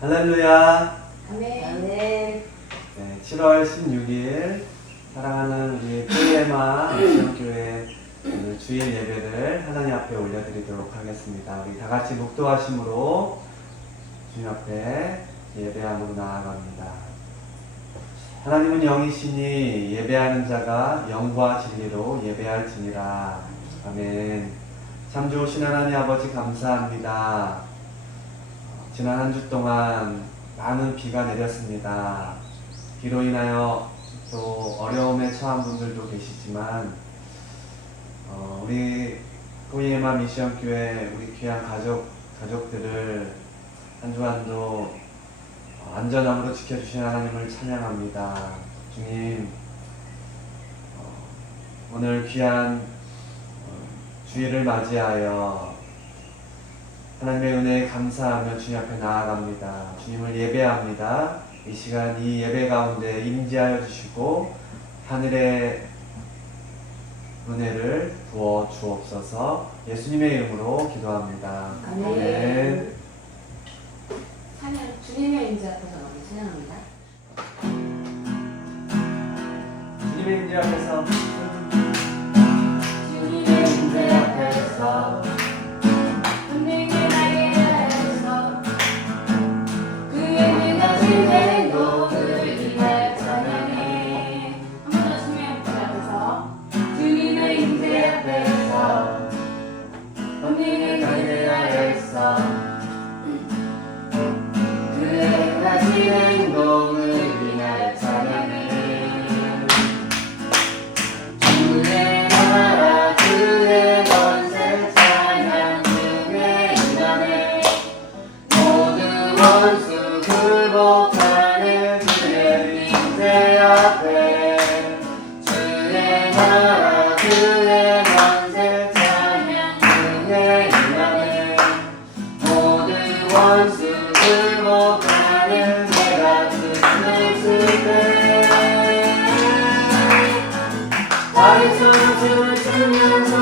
할렐루야. 아멘. 네, 7월 16일 사랑하는 우리 PMA 미션교회 오늘 주일 예배를 하나님 앞에 올려드리도록 하겠습니다. 우리 다 같이 묵도하심으로 주님 앞에 예배함으로 나아갑니다. 하나님은 영이시니 예배하는 자가 영과 진리로 예배할지니라. 아멘. 참 좋으신 하나님 아버지 감사합니다. 지난 한 주 동안 많은 비가 내렸습니다. 비로 인하여 또 어려움에 처한 분들도 계시지만 우리 PMA 미션교회 우리 귀한 가족들을 한 주 한 주 안전함으로 지켜주신 하나님을 찬양합니다. 주님, 오늘 귀한 주일을 맞이하여 하나님의 은혜에 감사하며 주님 앞에 나아갑니다. 주님을 예배합니다. 이 시간 이 예배 가운데 임재하여 주시고 하늘의 은혜를 부어 주옵소서. 예수님의 이름으로 기도합니다. 아멘. 찬양 주님의 임재 앞에서 먼저 찬양합니다. 주님의 임재 앞에서 주님의 임재 앞에서 은혜의 날개에서 그의 믿어진 행동을 위하여 찬양해. 한 번 더 주님의 임재 앞에서 주님의 임재 앞에서 은혜의 날개에서 그의 가진 행동을 위하여 찬양해. 주의 나라 그의 권세 찬양 주의 임하네. 모든 원수 굴복하네. 주의 임재 앞에 주의 나라 그의 권세 찬양 주의 임하네. 모든 원수 굴복하는 내가 뜻을 쓸때 나의 손을 주면서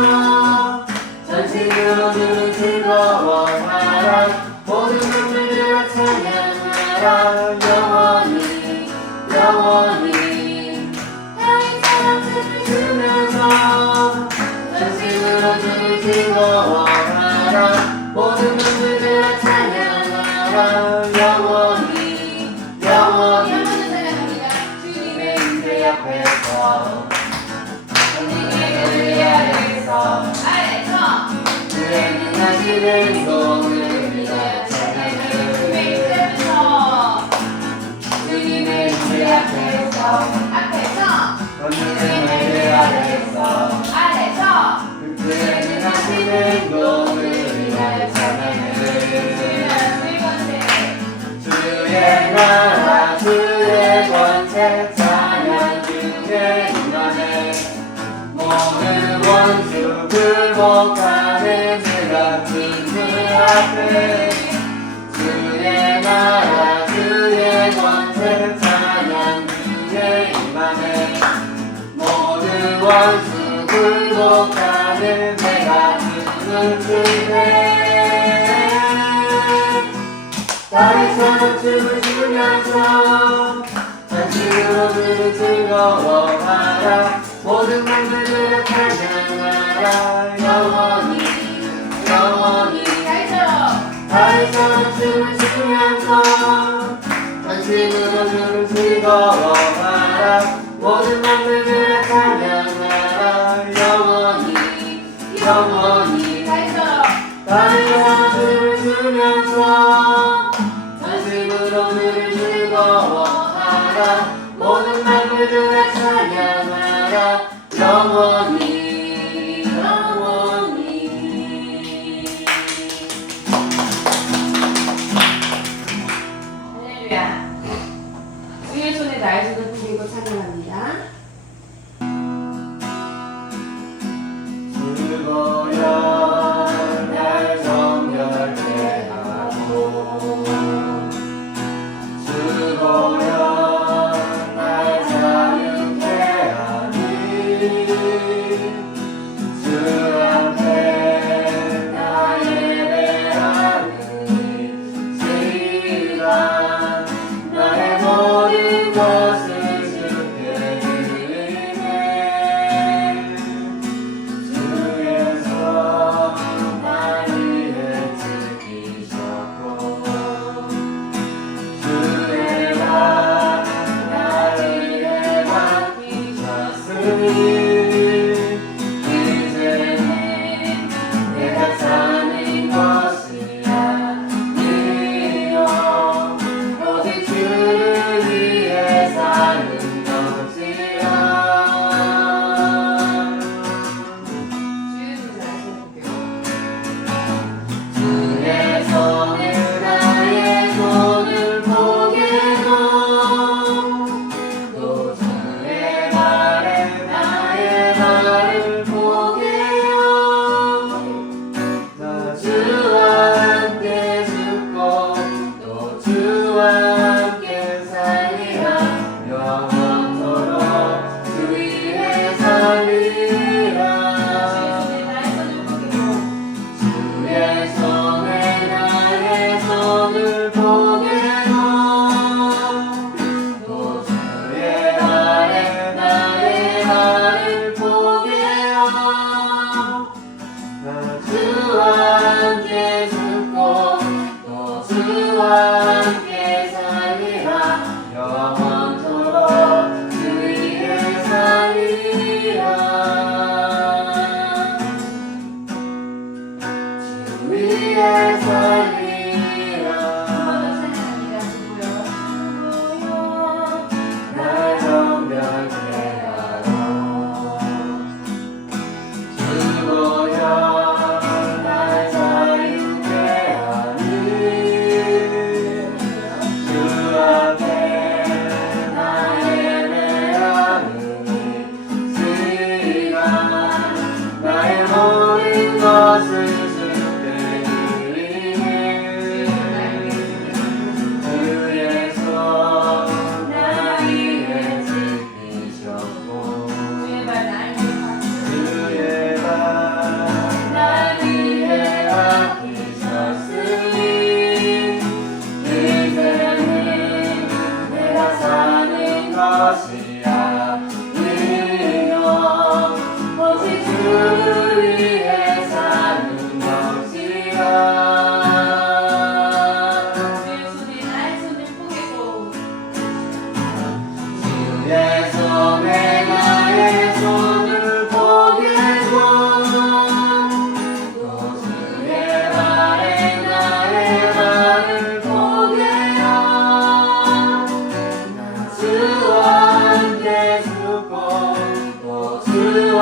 전심으로 주를 즐거워하라. 모든 분들을 찬양하라. 영원히 영원히 나의 사랑을 주면서 전심으로 주를 즐거워하라. 모든 분들을 찬양하라. 영원히 영원히 한번더 찬양합니다. 주님의 임재 앞에서 주님의 아래에서 그의 빛나신 행동을 위하여 찬양해. 주님의 임재 앞에서 주님의 아래에서 그의 빛나신 행동을 위하여 찬양해. 주의 나라 주의 권세 찬양 주의 임하네. 모든 원수 굴복하는 내가 주님 앞에 주의 나라 주의 권세 찬양 주의 임하네. 모든 원수 굴복하는 내가 주를 주네. 나의 손을 춤을 추면서 전심으로 그를 즐거워하라. 모든 만물들을 찬양하라. 영원히 영원히 나의 손을 춤을 추면서 전심으로 그를 즐거워하라. 모든 만물들을 찬양하라. 영원히 영원히 나의 손을 춤을 추면서 전심으로 그를 즐거워하라. 모든 만물들을 찬양하라. 영원히 영원히. 할렐루야. 주의 손에 날 주는 드리고 찬양합니다. 즐거야 날 정결케 하고 즐거야 날 자유케 하니 주 앞에 나 예배하니 주가 것을 주께 드리네 주께서 날 위해 지키셨고 주의 발 날 위해 맡기셨으니 이제는 내가 사는 것이 아니요 오직 주를 위해 사는 것이야 주의 손은 나의 손을 보게도 또 주의 발에 나의 발을 보게요 나 주와 함께 죽고 또 주와 함께 살리라 영원토록 주 위에 살리라 주의 손에 나의 손을 보게도 또 주의 발에 나의 발을 보게요 나 주와 함께 죽고 또 주와 함께 살리라 영원토록 주 위에 살리라 주 위에 살리라 날 정결케 하고 주보여 날 자유케 하니 주 앞에 나 예배하느니 시간 나의 모든 것을 주께 드리네 주의 손 날 위해 지키셨고 주의 발 날 위해 맡기셨으니 이제는 내가 사는 것이 아니요 오직 주를 위해 사는 것이야 주의 손에 나의 손을 보게도 또 주의 발에 나의 발을 보게요 나 주와 함께 죽고 또 주와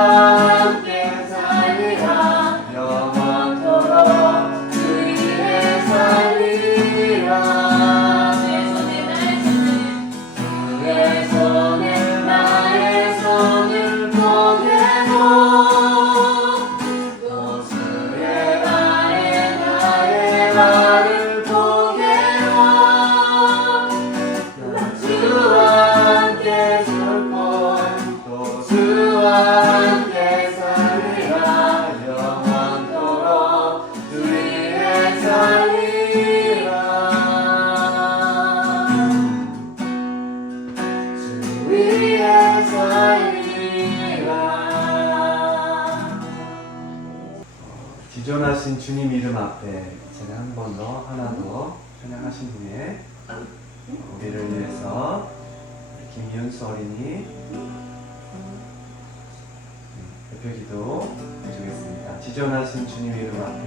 함께 살리라 영원토록 주 위에 살리라 주의 손에 나의 손을 보게도 또 주의 발에 나의 발을 보게요 나 주와 함께 죽고 또 주와 함께 살리라 영원토록 주 위에 살리라 주 위에 살리라 기존하신 주님 이름 앞에 제가 한 번 더 하나 더 찬양하신 후에 우리를 위해서 우리 김윤수 어린이 대표 기도 해주겠습니다. 지존하신 주님 이름 앞에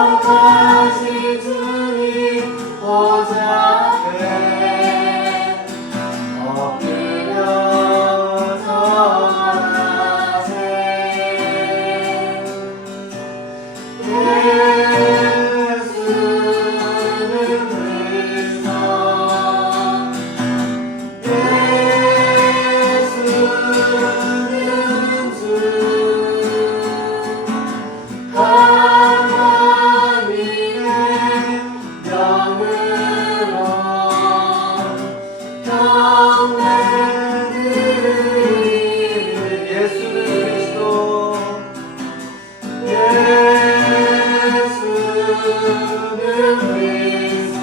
거룩하신 주님 예수는 그리스도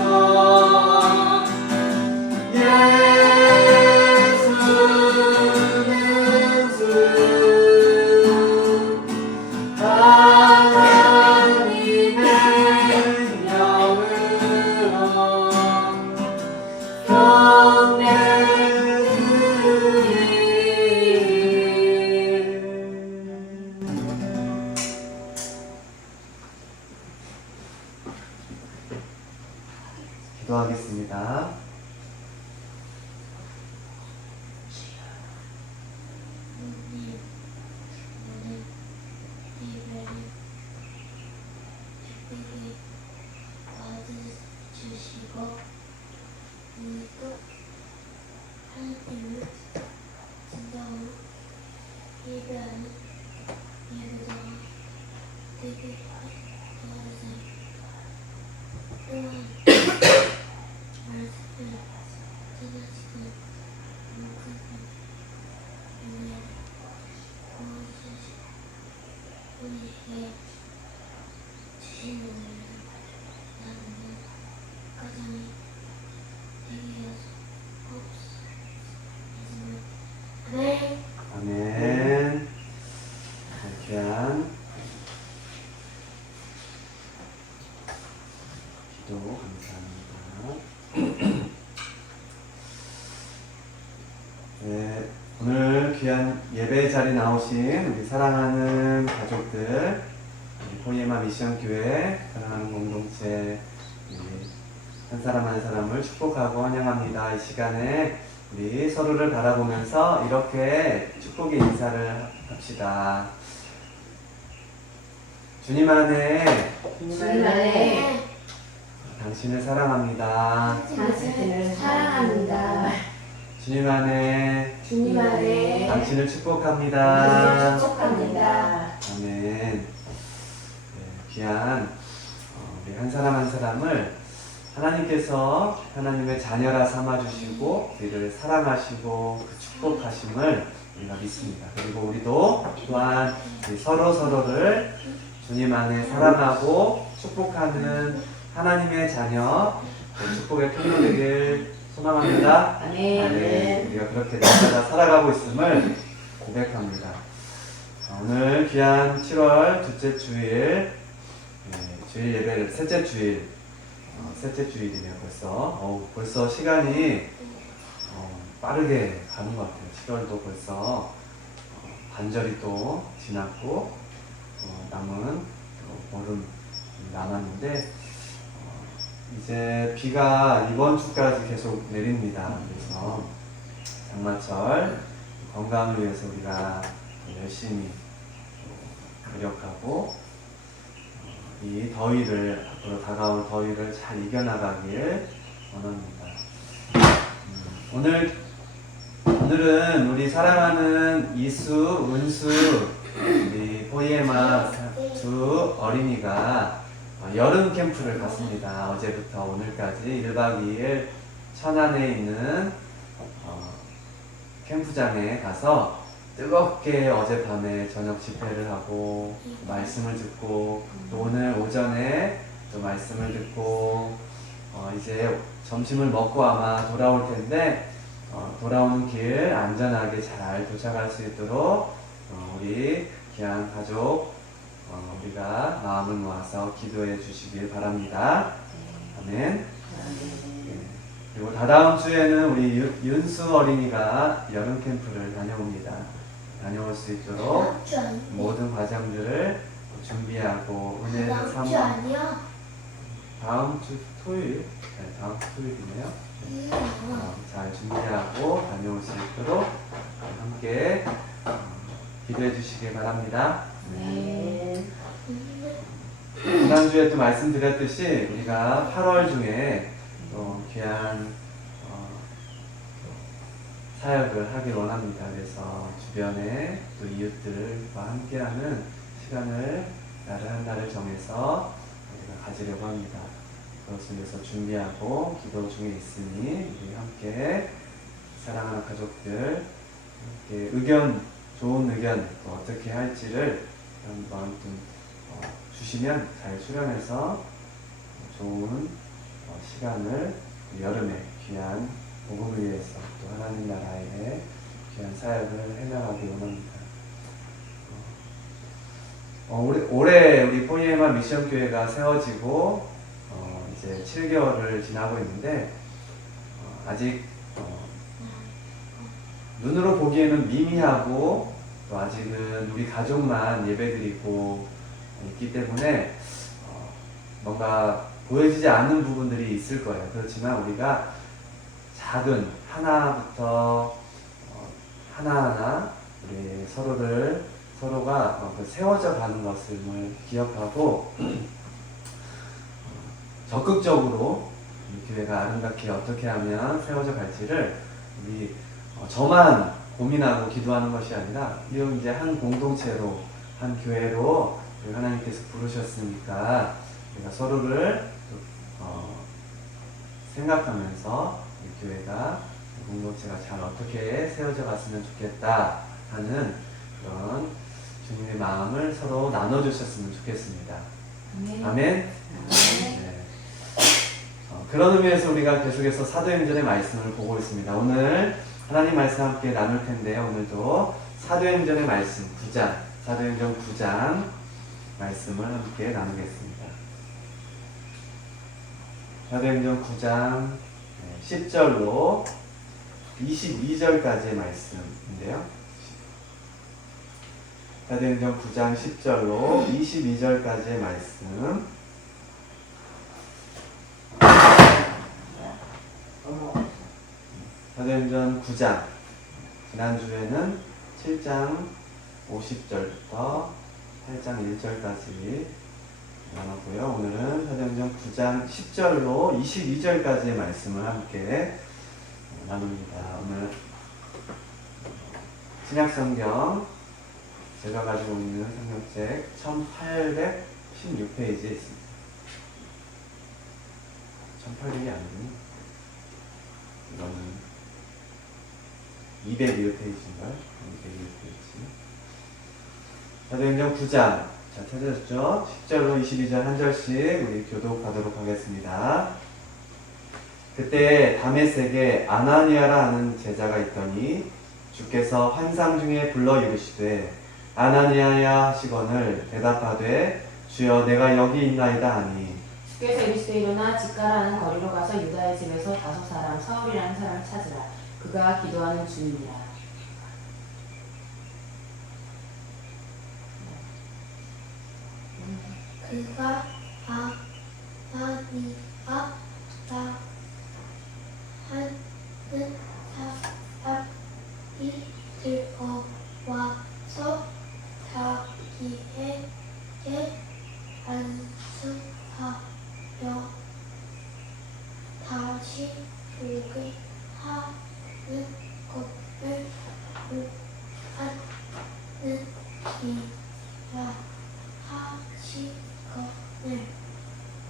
기도하겠습니다. 주시고 우리도 하나님을 진정으로 예배하는 예배자가 되게 도와주세요. 또한 말씀을 전하시는 목사님 은혜를 도와주시고 우리에게 주시는 은혜를 나누는 가정이 되게 하옵소서. 아멘. 아멘. 귀한 기도 감사합니다. 네, 오늘 귀한 예배 자리 나오신 우리 사랑하는 가족들, 우리 포이에마 미션 교회 사랑하는 공동체, 한 사람 한 사람을 축복하고 환영합니다. 이 시간에 우리 서로를 바라보면서 이렇게 축복의 인사를 합시다. 주님 안에 주님 안에 당신을 사랑합니다. 당신을 사랑합니다. 주님 안에 주님 안에 당신을 축복합니다. 축복합니다. 아멘. 네, 귀한 우리 한 사람 한 사람을 하나님께서 하나님의 자녀라 삼아주시고 우리를 사랑하시고 그 축복하심을 우리가 믿습니다. 그리고 우리도 또한 서로를 주님 안에 사랑하고 축복하는 하나님의 자녀, 축복의 통로 되길 소망합니다. 아멘. 우리가 그렇게 날마다 살아가고 있음을 고백합니다. 오늘 귀한 7월 둘째 주일, 주일 예배를 셋째 주일이네요. 벌써 시간이 빠르게 가는 것 같아요. 7월도 벌써 반절이 또 지났고 남은 보름 남았는데 이제 비가 이번 주까지 계속 내립니다. 그래서 장마철 건강을 위해서 우리가 열심히 노력하고 이 더위를 앞으로 다가올 더위를 잘 이겨나가길 원합니다. 오늘은 우리 사랑하는 이수, 은수, 우리 포이에마 두 어린이가 여름 캠프를 갔습니다. 어제부터 오늘까지 1박 2일 천안에 있는 캠프장에 가서 뜨겁게 어젯밤에 저녁 집회를 하고 말씀을 듣고 또 오늘 오전에 또 말씀을 듣고 이제 점심을 먹고 아마 돌아올 텐데 돌아오는 길 안전하게 잘 도착할 수 있도록 우리 귀한 가족 우리가 마음을 모아서 기도해 주시길 바랍니다. 아멘. 그리고 다다음 주에는 우리 윤수 어린이가 여름 캠프를 다녀올 수 있도록 모든 과정들을 준비하고 은혜를 다음 주 아니야? 다음 주 토요일, 다음 주 토요일이네요. 잘 준비하고 다녀올 수 있도록 함께 기도해 주시길 바랍니다. 네. 지난주에 또 말씀드렸듯이 우리가 8월 중에 또 귀한 사역을 하길 원합니다. 그래서 주변에 또 이웃들과 함께하는 시간을 날을 한 달을 정해서 우리가 가지려고 합니다. 그것을 위해서 준비하고 기도 중에 있으니 우리 함께 가족들 이렇게 의견, 좋은 의견 또 어떻게 할지를 한번 좀 주시면 잘 수렴해서 좋은 시간을 여름에 귀한 복음을 위해서 또 하나님 나라의 귀한 사역을 해나가기 원합니다. 올해 우리 포이에마 미션 교회가 세워지고 이제 7개월을 지나고 있는데 아직 눈으로 보기에는 미미하고 또 아직은 우리 가족만 예배드리고 있기 때문에 뭔가 보여지지 않는 부분들이 있을 거예요. 그렇지만 우리가 작은 하나부터 하나하나 우리 서로가 세워져 가는 것을 기억하고 적극적으로 우리 교회가 아름답게 어떻게 하면 세워져 갈지를 우리 저만 고민하고 기도하는 것이 아니라 이런 이제 한 공동체로 한 교회로 하나님께서 부르셨으니까 우리가 서로를 생각하면서 이 교회가 공동체가 잘 어떻게 세워져 갔으면 좋겠다 하는 그런 주님의 마음을 서로 나눠주셨으면 좋겠습니다. 아멘. 네. 그런 의미에서 우리가 계속해서 사도행전의 말씀을 보고 있습니다. 오늘 하나님 말씀 함께 나눌 텐데 오늘도 사도행전의 말씀 9장, 사도행전 9장 말씀을 함께 나누겠습니다. 사도행전 9장 10절로 22절까지의 말씀인데요. 사도행전 9장 10절로 22절까지의 말씀. 사도행전 9장, 지난주에는 7장 50절부터 8장 1절까지 나눴고요. 오늘은 사도행전 9장 10절로 22절까지의 말씀을 함께 나눕니다. 오늘 신약성경 제가 가지고 있는 성경책 1816페이지에 있습니다. 1800이 아니군요. 이거는 202페이지인가요? 202페이지. 사도행전 9장. 자, 찾으셨죠? 10절로 22절 한 절씩 우리 교독하도록 하겠습니다. 그때 다메섹에 아나니아라 하는 제자가 있더니 주께서 환상 중에 불러 이르시되 아나니아야 하시거늘 대답하되 주여 내가 여기 있나이다 하니 주께서 이르시되 일어나 집가라는 거리로 가서 유다의 집에서 5 사울이라는 사람을 찾으라. 그가 기도하는 중이니라. 그가 아나니아 하는 사람이 들어와서 자기에게 안수하여 다시 보게 하는 것을 하느니라 하시거늘.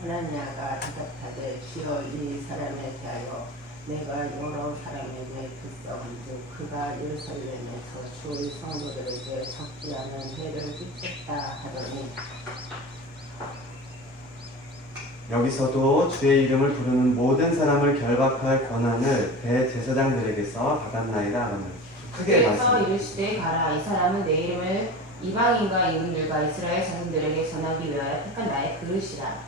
아나니아가 대답하되 주여 이 사람에 대하여 내가 여러 사람에게 듣사온즉 그가 예루살렘에서 주의 성도들에게 적지 않은 해를 끼쳤다 하더니 여기서도 주의 이름을 부르는 모든 사람을 결박할 권한을 대제사장들에게서 받았나이다 하는 크게 그래서 말씀합니다. 이르시되 가라. 이 사람은 내 이름을 이방인과 이민들과 이스라엘 자손들에게 전하기 위하여 택한 나의 그릇이라.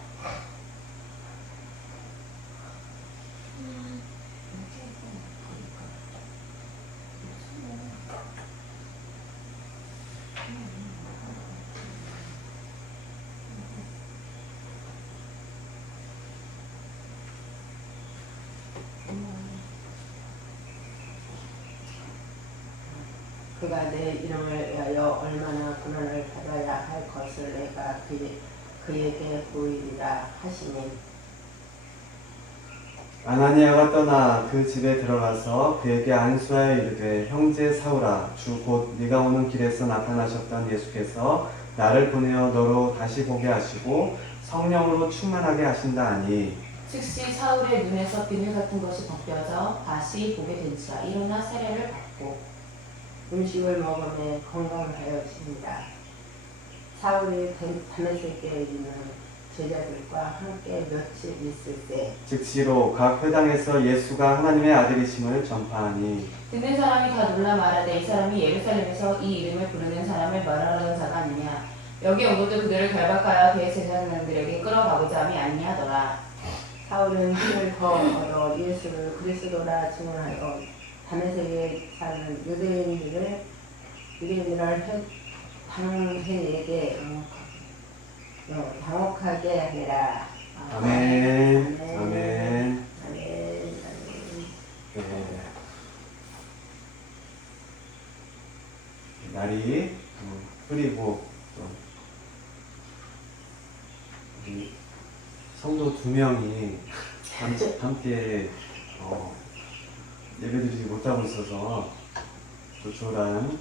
그가 내 이름을 위하여 얼마나 고난을 받아야 할 것을 내가 그에게 보이리라 하시니 아나니아가 떠나 그 집에 들어가서 그에게 안수하여 이르되 형제 사울아 주 곧 네가 오는 길에서 나타나셨던 예수께서 나를 보내어 너로 다시 보게 하시고 성령으로 충만하게 하신다 하니 즉시 사울의 눈에서 비늘 같은 것이 벗겨져 다시 보게 된지라. 일어나 세례를 받고 음식을 먹음에 건강하였습니다. 사울이 다메섹에 있는 제자들과 함께 며칠 있을 때 즉시로 각 회당에서 예수가 하나님의 아들이심을 전파하니 듣는 사람이 다 놀라 말하되 이 사람이 예루살렘에서 이 이름을 부르는 사람을 말하는 자가 아니냐. 여기 온 것도 그들을 결박하여 대제사장들에게 끌어가고자 함이 아니냐 하더라. 사울은 힘을 더 얻어 예수를 그리스도라 증언하여 다메섹에 사는 유대인을 당회에게 당혹하게 하니라. 아멘. 아멘. 아멘. 네. 날이 흐리고 또 우리 성도 2명이 함께 예배드리지 못하고 있어서 조촐한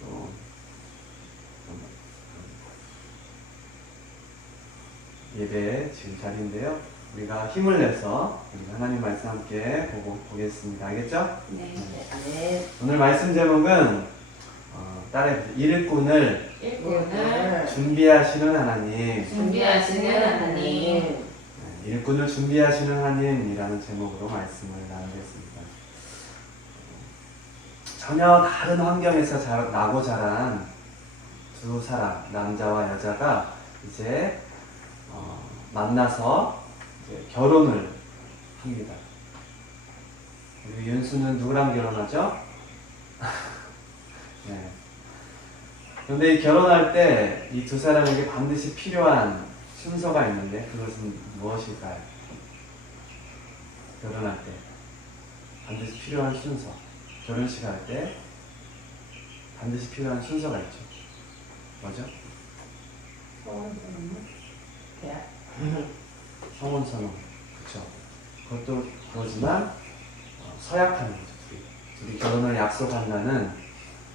또 예배 지금 자리인데요. 우리가 힘을 내서 하나님 말씀 함께 보겠습니다. 알겠죠? 네. 아멘. 오늘 말씀 제목은 따라해보세요. 일꾼을 준비하시는 하나님. 준비하시는 하나님. 일꾼을 준비하시는 하나님이라는 제목으로 말씀을 나누겠습니다. 전혀 다른 환경에서 나고 자란 두 사람, 남자와 여자가 이제 만나서 이제 결혼을 합니다. 우리 윤수는 누구랑 결혼하죠? 네. 그런데 이 결혼할 때 이 두 사람에게 반드시 필요한 순서가 있는데 그것은 무엇일까요? 결혼할 때 반드시 필요한 순서. 결혼식 할 때 반드시 필요한 순서가 있죠. 뭐죠? 대학. 성혼 선언. 그렇죠. 그것도 그거지만 서약하는 거죠. 둘이 결혼을 약속한다는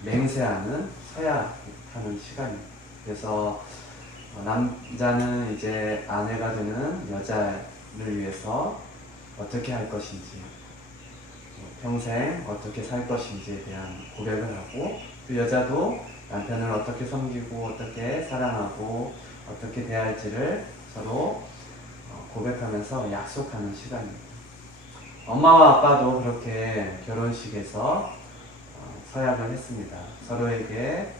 맹세하는 서약하는 시간이에요. 그래서 남자는 이제 아내가 되는 여자를 위해서 어떻게 할 것인지, 평생 어떻게 살 것인지에 대한 고백을 하고, 또 여자도 남편을 어떻게 섬기고 어떻게 사랑하고 어떻게 대할지를 서로 고백하면서 약속하는 시간입니다. 엄마와 아빠도 그렇게 결혼식에서 서약을 했습니다. 서로에게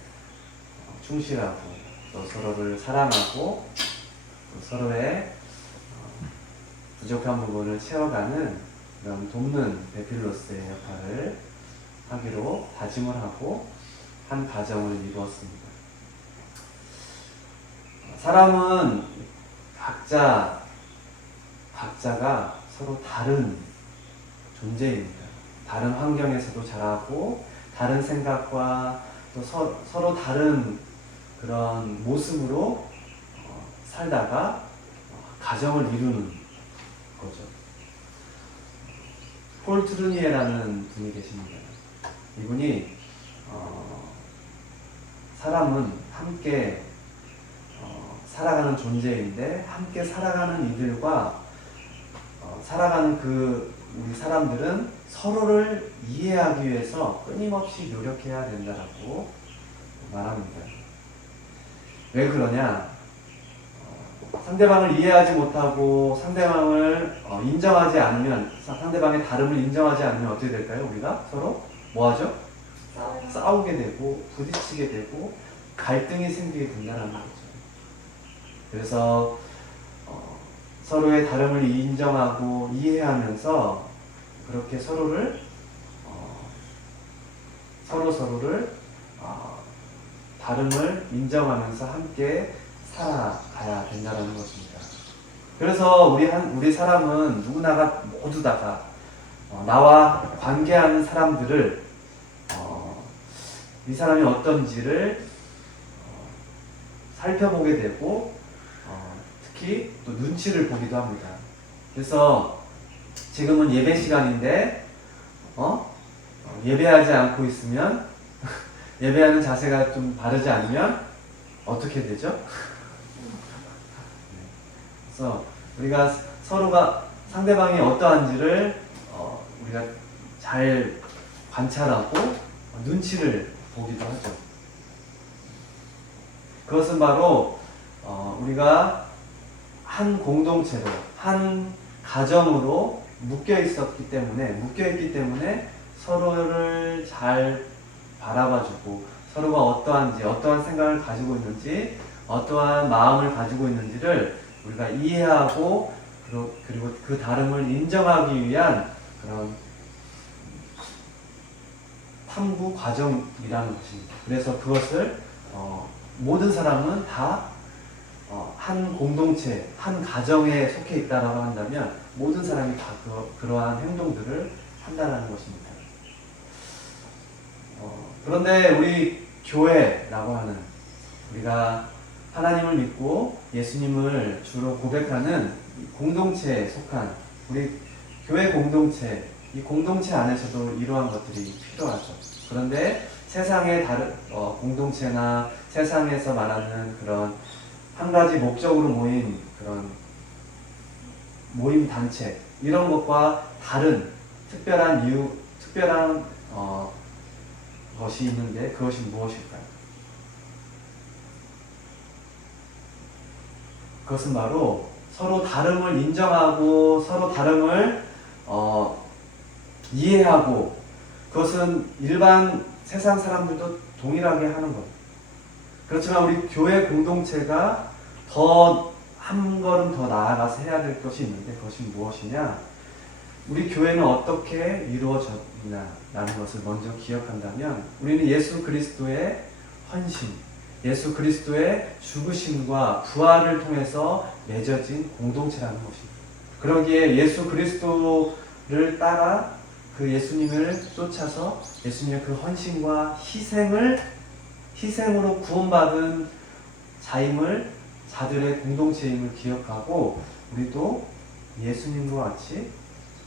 충실하고 또 서로를 사랑하고 또 서로의 부족한 부분을 채워가는 그런 돕는 베필로스의 역할을 하기로 다짐을 하고 한 가정을 이루었습니다. 사람은 각자가 서로 다른 존재입니다. 다른 환경에서도 자라고 다른 생각과 또 서로 다른 그런 모습으로 살다가 가정을 이루는 거죠. 폴 트루니에라는 분이 계십니다. 이분이 사람은 함께 살아가는 존재인데 함께 살아가는 이들과 살아가는 우리 사람들은 서로를 이해하기 위해서 끊임없이 노력해야 된다라고 말합니다. 왜 그러냐? 상대방을 이해하지 못하고 상대방을 인정하지 않으면, 상대방의 다름을 인정하지 않으면 어떻게 될까요? 우리가 서로 뭐 하죠? 싸우게 되고 부딪히게 되고 갈등이 생기게 된다는 거죠. 그래서 서로의 다름을 인정하고 이해하면서 그렇게 서로를 다름을 인정하면서 함께 살아가야 된다는 것입니다. 그래서 우리 사람은 누구나가 모두 다가 나와 관계하는 사람들을 이 사람이 어떤지를 살펴보게 되고 특히 또 눈치를 보기도 합니다. 그래서 지금은 예배 시간인데 예배하지 않고 있으면 예배하는 자세가 좀 바르지 않으면 어떻게 되죠? 그래서 우리가 상대방이 어떠한지를 우리가 잘 관찰하고 눈치를 보기도 하죠. 그것은 바로 우리가 한 공동체로, 한 가정으로 묶여있기 때문에 서로를 잘 바라봐주고 서로가 어떠한지, 어떠한 생각을 가지고 있는지, 어떠한 마음을 가지고 있는지를 우리가 이해하고 그리고 그 다름을 인정하기 위한 그런 탐구 과정이라는 것입니다. 그래서 그것을 모든 사람은 다 한 공동체, 한 가정에 속해 있다라고 한다면 모든 사람이 다 그러한 행동들을 한다는 것입니다. 그런데 우리 교회라고 하는, 우리가 하나님을 믿고 예수님을 주로 고백하는 공동체에 속한 우리 교회 공동체, 이 공동체 안에서도 이러한 것들이 필요하죠. 그런데 세상의 다른 공동체나 세상에서 말하는 그런 한 가지 목적으로 모인 그런 모임 단체, 이런 것과 다른 특별한 것이 있는데 그것이 무엇일까요? 그것은 바로 서로 다름을 인정하고 서로 다름을 이해하고, 그것은 일반 세상 사람들도 동일하게 하는 것. 그렇지만 우리 교회 공동체가 더 한 걸음 더 나아가서 해야 될 것이 있는데 그것이 무엇이냐? 우리 교회는 어떻게 이루어졌냐라는 것을 먼저 기억한다면, 우리는 예수 그리스도의 헌신, 예수 그리스도의 죽으심과 부활을 통해서 맺어진 공동체라는 것입니다. 그러기에 예수 그리스도를 따라 그 예수님을 쫓아서 예수님의 그 헌신과 희생으로 구원받은 자들의 공동체임을 기억하고, 우리도 예수님과 같이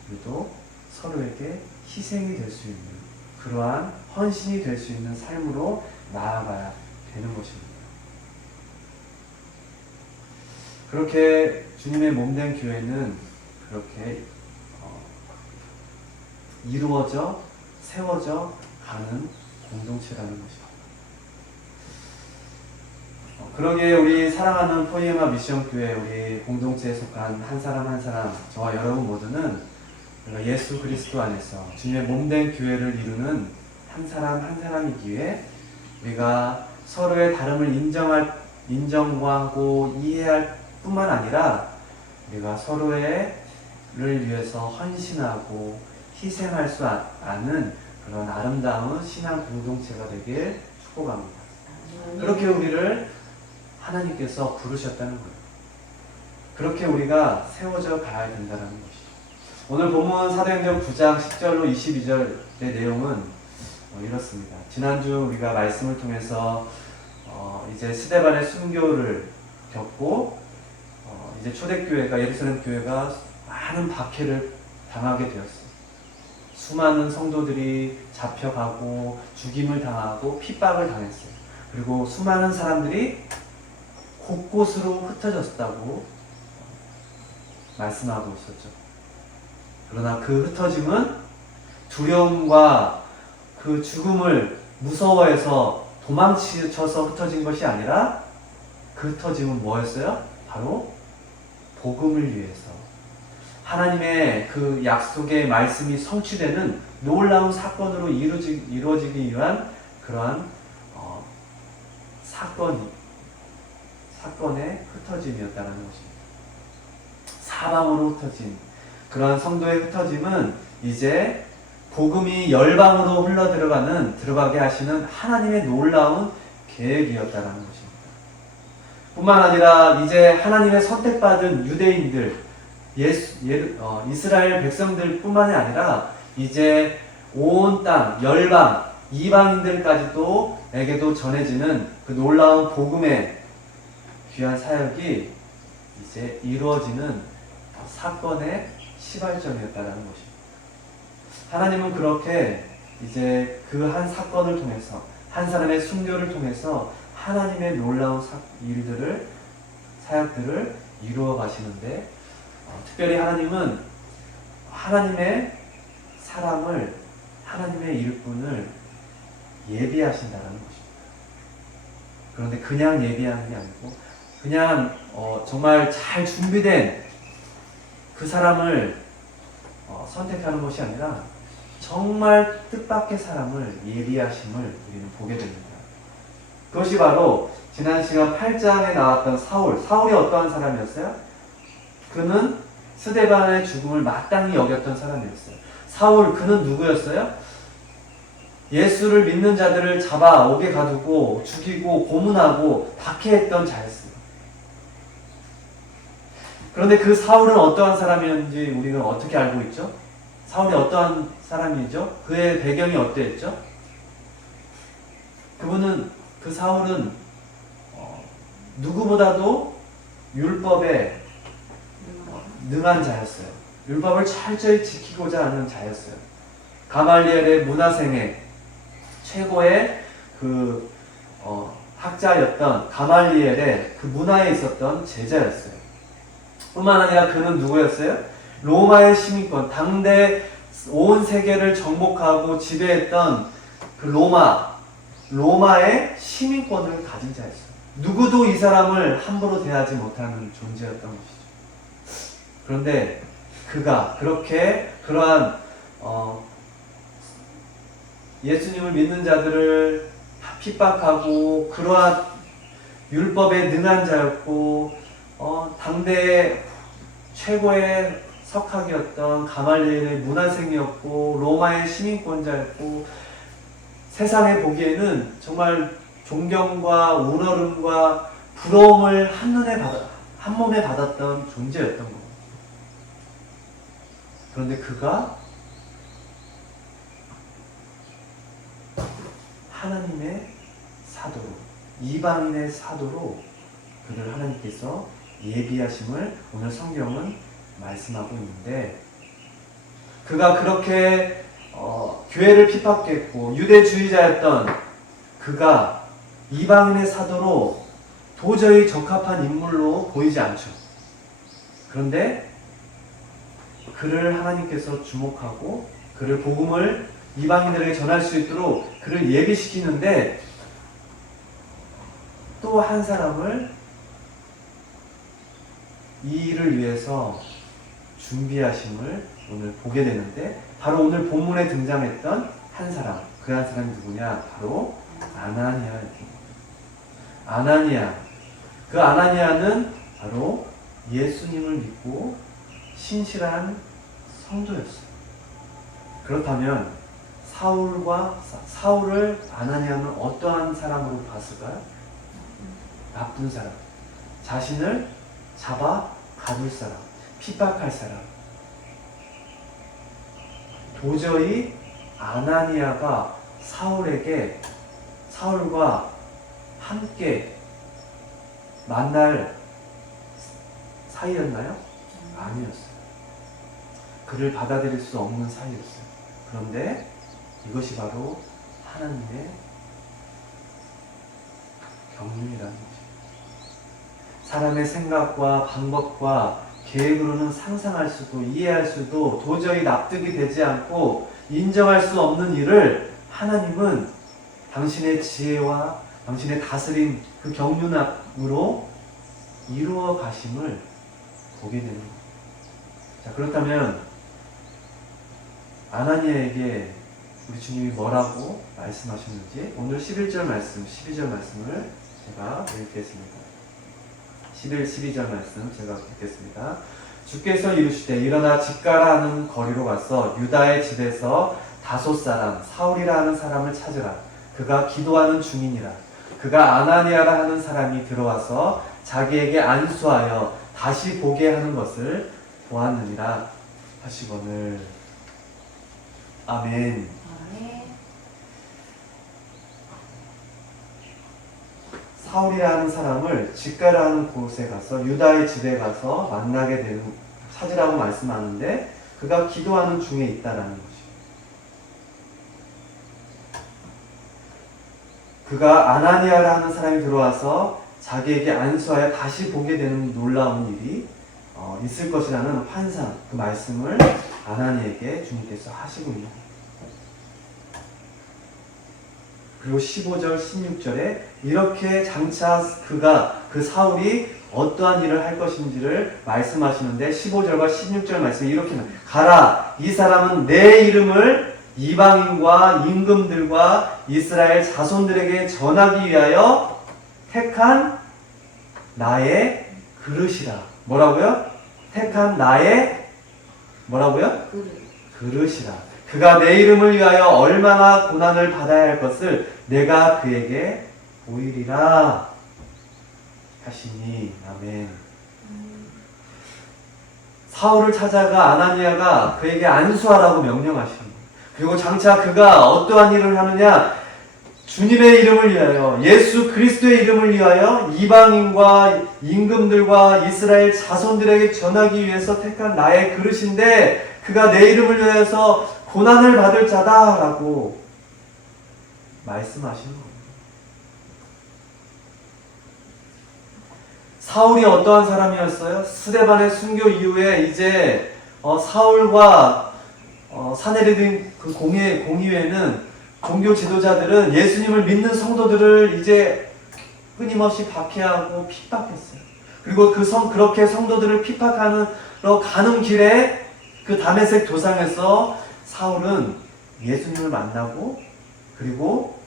우리도 서로에게 희생이 될 수 있는, 그러한 헌신이 될 수 있는 삶으로 나아가야 되는 것입니다. 그렇게 주님의 몸된 교회는 그렇게 이루어져 세워져 가는 공동체라는 것입니다. 그러기에 우리 사랑하는 포이에마 미션 교회, 우리 공동체에 속한 한 사람 한 사람, 저와 여러분 모두는 예수 그리스도 안에서 주님의 몸된 교회를 이루는 한 사람 한 사람이기에 우리가 서로의 다름을 인정하고 이해할 뿐만 아니라 우리가 서로를 위해서 헌신하고 희생할 수 아는 그런 아름다운 신앙 공동체가 되길 축복합니다. 그렇게 우리를 하나님께서 부르셨다는 거예요. 그렇게 우리가 세워져 가야 된다는 것이죠. 오늘 본문 사도행전 9장 10절로 22절의 내용은 이렇습니다. 지난주 우리가 말씀을 통해서 이제 스데반의 순교를 겪고 이제 초대교회가, 예루살렘 교회가 많은 박해를 당하게 되었어요. 수많은 성도들이 잡혀가고 죽임을 당하고 핍박을 당했어요. 그리고 수많은 사람들이 곳곳으로 흩어졌다고 말씀하고 있었죠. 그러나 그 흩어짐은 두려움과 그 죽음을 무서워해서 도망쳐서 흩어진 것이 아니라, 그 흩어짐은 뭐였어요? 바로 복음을 위해서, 하나님의 그 약속의 말씀이 성취되는 놀라운 사건으로 이루어지기 위한 그러한 사건의 흩어짐이었다는 것입니다. 사방으로 흩어진 그러한 성도의 흩어짐은 이제 복음이 열방으로 들어가게 하시는 하나님의 놀라운 계획이었다는 것입니다. 뿐만 아니라 이제 하나님의 선택받은 유대인들, 이스라엘 백성들 뿐만이 아니라 이제 온 땅, 열방, 이방인들까지도 에게도 전해지는 그 놀라운 복음의 귀한 사역이 이제 이루어지는 사건의 시발점이었다는 것입니다. 하나님은 그렇게 이제 그 한 사건을 통해서, 한 사람의 순교를 통해서 하나님의 놀라운 사역들을 이루어 가시는데, 특별히 하나님은 하나님의 사람을, 하나님의 일꾼을 예비하신다는 것입니다. 그런데 그냥 예비하는 게 아니고 그냥 정말 잘 준비된 그 사람을 선택하는 것이 아니라 정말 뜻밖의 사람을 예비하심을 우리는 보게 됩니다. 그것이 바로 지난 시간 8장에 나왔던 사울이 어떠한 사람이었어요? 그는 스데반의 죽음을 마땅히 여겼던 사람이었어요. 그는 누구였어요? 예수를 믿는 자들을 잡아 옥에 가두고 죽이고 고문하고 박해했던 자였어요. 그런데 그 사울은 어떠한 사람이었는지 우리는 어떻게 알고 있죠? 사울이 어떠한 사람이죠? 그의 배경이 어땠죠? 그 사울은 누구보다도 율법에 능한 자였어요. 율법을 철저히 지키고자 하는 자였어요. 가말리엘의 문화생애 최고의 학자였던 가말리엘의 그 문화에 있었던 제자였어요. 뿐만 아니라 그는 누구였어요? 로마의 시민권, 당대 온 세계를 정복하고 지배했던 그 로마의 시민권을 가진 자였어요. 누구도 이 사람을 함부로 대하지 못하는 존재였던 것이죠. 그런데 그가 그러한 예수님을 믿는 자들을 핍박하고 그러한 율법에 능한 자였고 당대의 최고의 석학이었던 가말리엘의 문화생이었고 로마의 시민권자였고 세상에 보기에는 정말 존경과 우러름과 부러움을 한 몸에 받았던 존재였던 겁니다. 그런데 그가 하나님의 사도로, 이방인의 사도로 그를 하나님께서 예비하심을 오늘 성경은 말씀하고 있는데, 그가 그렇게 교회를 핍박했고 유대주의자였던 그가 이방인의 사도로 도저히 적합한 인물로 보이지 않죠. 그런데 그를 하나님께서 주목하고 그를 복음을 이방인들에게 전할 수 있도록 그를 예비시키는데, 또 한 사람을 이 일을 위해서 준비하심을 오늘 보게 되는데, 바로 오늘 본문에 등장했던 한 사람, 그 한 사람이 누구냐? 바로 아나니아. 그 아나니아는 바로 예수님을 믿고 신실한 성도였어요. 그렇다면 사울을 아나니아는 어떠한 사람으로 봤을까요? 나쁜 사람, 자신을 잡아 가둘 사람, 핍박할 사람. 도저히 아나니아가 사울과 함께 만날 사이였나요? 아니었어요. 그를 받아들일 수 없는 사이였어요. 그런데 이것이 바로 하나님의 경륜이라는 것입니다. 사람의 생각과 방법과 계획으로는 상상할 수도 이해할 수도 도저히 납득이 되지 않고 인정할 수 없는 일을 하나님은 당신의 지혜와 당신의 다스림 그 경륜으로 이루어 가심을 보게 되는 겁니다. 자, 그렇다면 아나니아에게 우리 주님이 뭐라고 말씀하셨는지 오늘 11절 말씀, 12절 말씀을 제가 읽겠습니다. 11, 12절 말씀 제가 읽겠습니다. 주께서 이르시되 일어나 집가라 하는 거리로 가서 유다의 집에서 다소 사람 사울이라 하는 사람을 찾으라. 그가 기도하는 중이니라. 그가 아나니아라 하는 사람이 들어와서 자기에게 안수하여 다시 보게 하는 것을 보았느니라 하시거늘. 아멘. 사울이라는 사람을 집가라는 곳에 가서 유다의 집에 가서 찾으라고 말씀하는데, 그가 기도하는 중에 있다라는 것이에요. 그가 아나니아라는 사람이 들어와서 자기에게 안수하여 다시 보게 되는 놀라운 일이 있을 것이라는 환상, 그 말씀을 아나니에게 주님께서 하시고 있는 거예요. 그리고 15절, 16절에 이렇게 장차 그 사울이 어떠한 일을 할 것인지를 말씀하시는데 15절과 16절 말씀이 이렇게 나와요. 가라, 이 사람은 내 이름을 이방인과 임금들과 이스라엘 자손들에게 전하기 위하여 택한 나의 그릇이라. 뭐라고요? 택한 나의 뭐라고요? 그릇이라. 그가 내 이름을 위하여 얼마나 고난을 받아야 할 것을 내가 그에게 보이리라 하시니. 아멘. 사울을 찾아가 아나니아가 그에게 안수하라고 명령하시는 거예요. 그리고 장차 그가 어떠한 일을 하느냐, 주님의 이름을 위하여, 예수 그리스도의 이름을 위하여 이방인과 임금들과 이스라엘 자손들에게 전하기 위해서 택한 나의 그릇인데 그가 내 이름을 위하여서 고난을 받을 자다라고 말씀하시는 겁니다. 사울이 어떠한 사람이었어요? 스데반의 순교 이후에 이제 사울과 사내리든 그 공의회는 종교 지도자들은 예수님을 믿는 성도들을 이제 끊임없이 박해하고 핍박했어요. 그리고 그렇게 성도들을 핍박하러 가는 길에 그 다메섹 도상에서 사울은 예수님을 만나고 그리고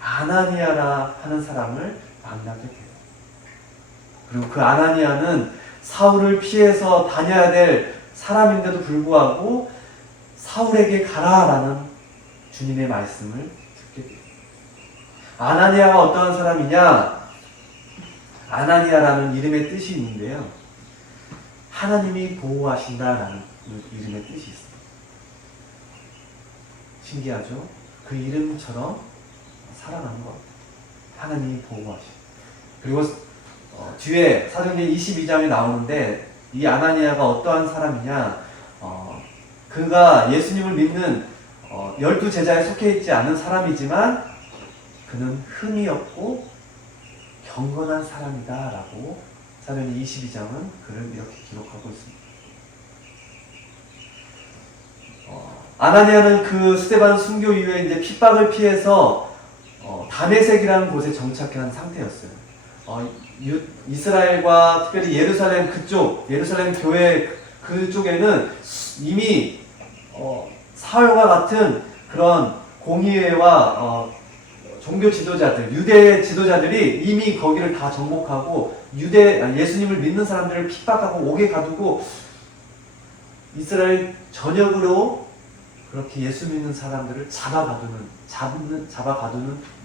아나니아라 하는 사람을 만나게 돼요. 그리고 그 아나니아는 사울을 피해서 다녀야 될 사람인데도 불구하고 사울에게 가라라는 주님의 말씀을 듣게 돼요. 아나니아가 어떠한 사람이냐? 아나니아라는 이름의 뜻이 있는데요. 하나님이 보호하신다라는 이름의 뜻이 있어요. 신기하죠? 그 이름처럼 살아가는 것 같아요. 하나님이 보호하시고. 그리고 뒤에 사도행전 22장에 나오는데 이 아나니아가 어떠한 사람이냐? 그가 예수님을 믿는 12제자에 속해 있지 않은 사람이지만 그는 흠이 없고 경건한 사람이다 라고 사도행전 22장은 그를 이렇게 기록하고 있습니다. 아나니아는 그 스데반 순교 이후에 이제 핍박을 피해서 다메섹이라는 곳에 정착한 상태였어요. 이스라엘과 특별히 예루살렘 그쪽, 예루살렘 교회 그쪽에는 이미 사울과 같은 그런 공의회와 종교 지도자들, 유대 지도자들이 이미 거기를 다 정복하고 예수님을 믿는 사람들을 핍박하고 옥에 가두고 이스라엘 전역으로 그렇게 예수 믿는 사람들을 잡아가두는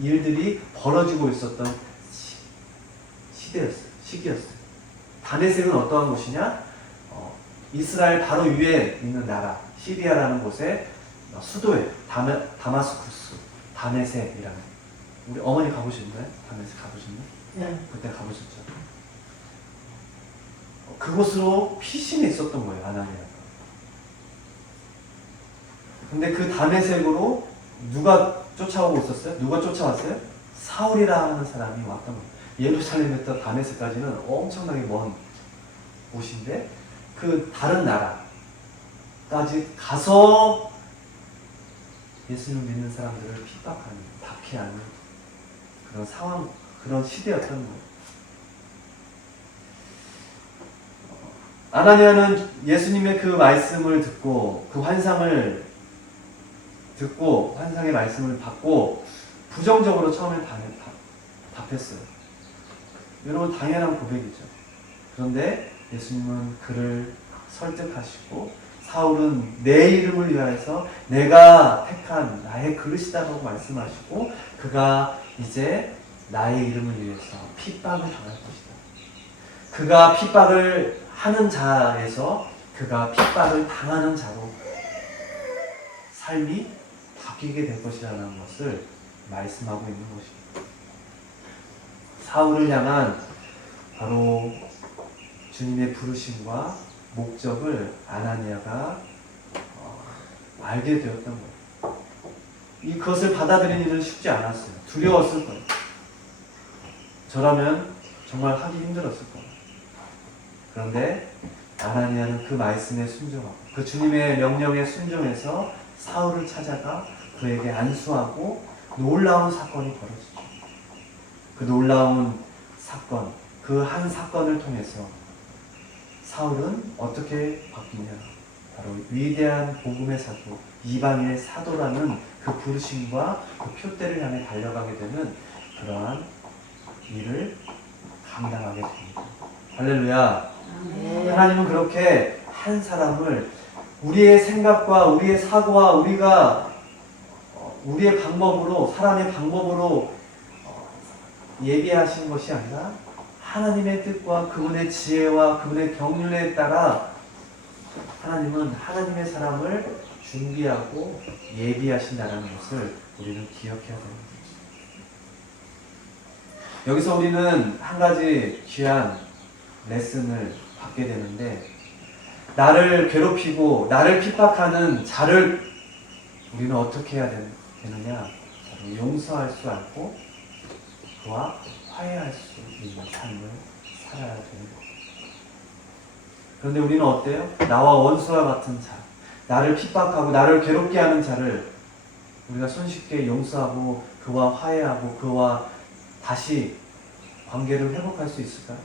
일들이 벌어지고 있었던 시기였어요. 다메섹은 어떠한 곳이냐? 이스라엘 바로 위에 있는 나라 시리아라는 곳에 수도에 다마스쿠스, 다메섹이라는. 우리 어머니 가보셨나요? 다메섹 가보셨나요? 네. 그때 가보셨죠? 그곳으로 피신이 있었던 거예요, 아나니아가. 근데 그 다메섹으로 누가 쫓아오고 있었어요? 누가 쫓아왔어요? 사울이라 하는 사람이 왔던 거예요. 예루살렘부터 다메섹까지는 엄청나게 먼 곳인데 그 다른 나라까지 가서 예수님을 믿는 사람들을 핍박하는, 박해하는 그런 상황, 그런 시대였던 거예요. 아나니아는 예수님의 그 말씀을 듣고 그 환상을 듣고 환상의 말씀을 받고 부정적으로 처음에 답했어요. 여러분 당연한 고백이죠. 그런데 예수님은 그를 설득하시고 사울은 내 이름을 위하여서 내가 택한 나의 그릇이다라고 말씀하시고 그가 이제 나의 이름을 위해서 핍박을 당할 것이다. 그가 핍박을 하는 자에서 그가 핍박을 당하는 자로 삶이 바뀌게 될 것이라는 것을 말씀하고 있는 것입니다. 사울을 향한 바로 주님의 부르심과 목적을 아나니아가 알게 되었던 거예요. 이것을 받아들이는 일은 쉽지 않았어요. 두려웠을 거예요. 저라면 정말 하기 힘들었을 거예요. 그런데 아나니아는 그 말씀에 순종하고 그 주님의 명령에 순종해서 사울을 찾아가 그에게 안수하고 놀라운 사건이 벌어지죠. 그 놀라운 사건, 그 한 사건을 통해서 사울은 어떻게 바뀌냐? 바로 위대한 복음의 사도, 이방인의 사도라는 그 부르심과 그 표대를 향해 달려가게 되는 그러한 일을 감당하게 됩니다. 할렐루야. 하나님은 그렇게 한 사람을 우리의 생각과 우리의 사고와 우리의 방법으로, 사람의 방법으로 예비하신 것이 아니라 하나님의 뜻과 그분의 지혜와 그분의 경륜에 따라 하나님은 하나님의 사람을 준비하고 예비하신다는 것을 우리는 기억해야 됩니다. 여기서 우리는 한 가지 귀한 레슨을 받게 되는데, 나를 괴롭히고 나를 핍박하는 자를 우리는 어떻게 해야 되느냐? 바로 용서할 수 있고 그와 화해할 수 있는 삶을 살아야 되는 거예요. 그런데 우리는 어때요? 나와 원수와 같은 자, 나를 핍박하고 나를 괴롭게 하는 자를 우리가 손쉽게 용서하고 그와 화해하고 그와 다시 관계를 회복할 수 있을까요?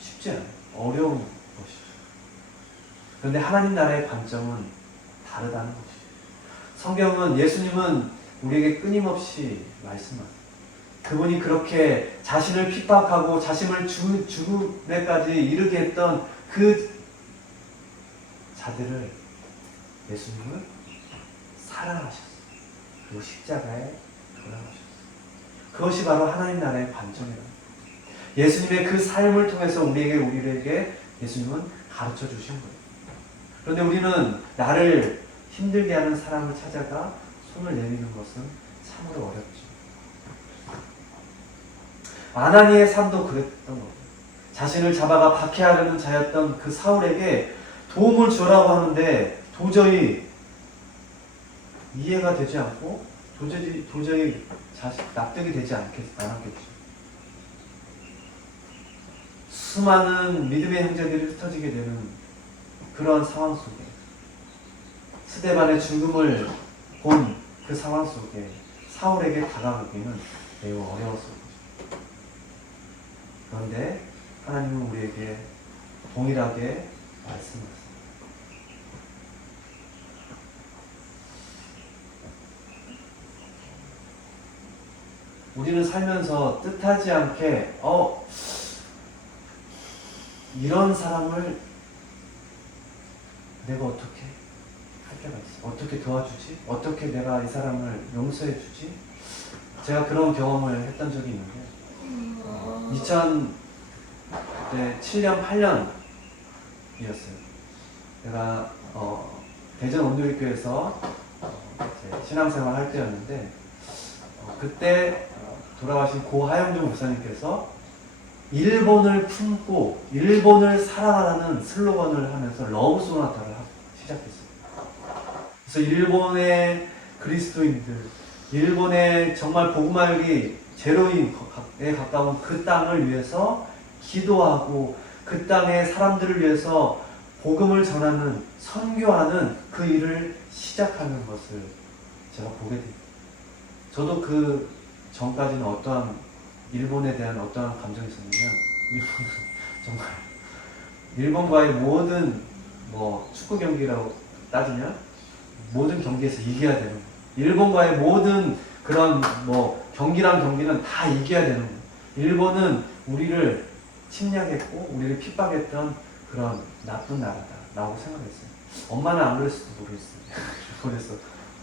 쉽지 않아요. 어려운 것이죠. 그런데 하나님 나라의 관점은 다르다는 것이죠. 성경은, 예수님은 우리에게 끊임없이 말씀합니다. 그분이 그렇게 자신을 핍박하고 자신을 죽음에까지 이르게 했던 그 자들을 예수님은 사랑하셨어요. 그리고 십자가에 돌아가셨어요. 그것이 바로 하나님 나라의 관점이에요. 예수님의 그 삶을 통해서 우리에게 예수님은 가르쳐 주신 거예요. 그런데 우리는 나를 힘들게 하는 사람을 찾아가 손을 내미는 것은 참으로 어렵죠. 아나니의 삶도 그랬던 거예요. 자신을 잡아가 박해하려는 자였던 그 사울에게 도움을 주라고 하는데 도저히 이해가 되지 않고 도저히 납득이 되지 않았겠죠. 수많은 믿음의 형제들이 흩어지게 되는 그런 상황 속에, 스데반의 죽음을 본 그 상황 속에 사울에게 다가가기는 매우 어려웠을 것입니다. 그런데 하나님은 우리에게 동일하게 말씀하셨습니다. 우리는 살면서 뜻하지 않게 이런 사람을 내가 어떻게 할 때가 있어. 어떻게 도와주지? 어떻게 내가 이 사람을 용서해 주지? 제가 그런 경험을 했던 적이 있는데 2007년, 8년이었어요. 제가 대전 온누리교회에서 신앙생활 할 때였는데 그때 돌아가신 고 하영종 목사님께서 일본을 품고 일본을 사랑하라는 슬로건을 하면서 러브 소나타를 시작했어요. 그래서 일본의 그리스도인들, 일본의 정말 복음 알기 제로인에 가까운 그 땅을 위해서 기도하고 그 땅의 사람들을 위해서 복음을 전하는, 선교하는 그 일을 시작하는 것을 제가 보게 됩니다. 저도 그 전까지는 일본에 대한 어떠한 감정이 있었냐면, 일본은 정말 일본과의 모든 축구 경기라고 따지면 모든 경기에서 이겨야 되는 거예요. 일본과의 모든 그런 경기는 다 이겨야 되는 거예요. 일본은 우리를 침략했고 우리를 핍박했던 그런 나쁜 나라다라고 생각했어요. 엄마는 안 그랬을지도 모르겠어요. 일본에서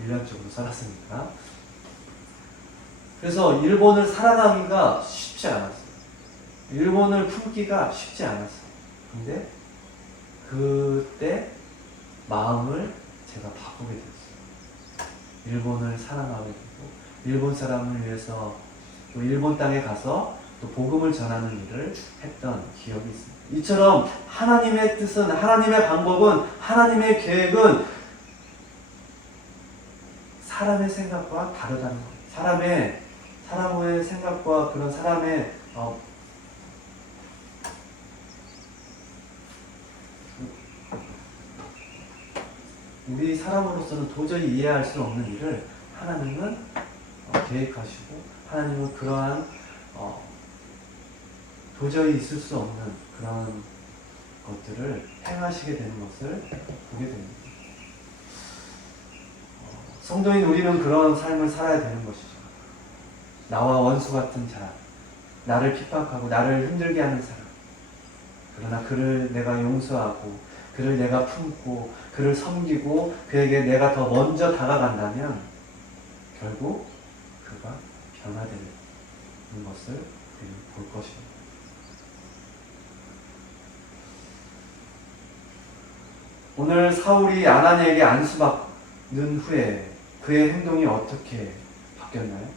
1년 정도 살았으니까. 그래서 일본을 사랑하기가 쉽지 않았어요. 일본을 품기가 쉽지 않았어요. 근데 그때 마음을 제가 바꾸게 됐어요. 일본을 사랑하게 되고 일본 사람을 위해서 또 일본 땅에 가서 또 복음을 전하는 일을 했던 기억이 있습니다. 이처럼 하나님의 뜻은, 하나님의 방법은, 하나님의 계획은 사람의 생각과 다르다는 거예요. 사람의 생각과 그런 사람의 우리 사람으로서는 도저히 이해할 수 없는 일을 하나님은 계획하시고 하나님은 그러한 도저히 있을 수 없는 그런 것들을 행하시게 되는 것을 보게 됩니다. 성도인 우리는 그런 삶을 살아야 되는 것이죠. 나와 원수 같은 자, 나를 핍박하고 나를 힘들게 하는 사람, 그러나 그를 내가 용서하고 그를 내가 품고 그를 섬기고 그에게 내가 더 먼저 다가간다면 결국 그가 변화되는 것을 볼 것입니다. 오늘 사울이 아나니에게 안수받는 후에 그의 행동이 어떻게 바뀌었나요?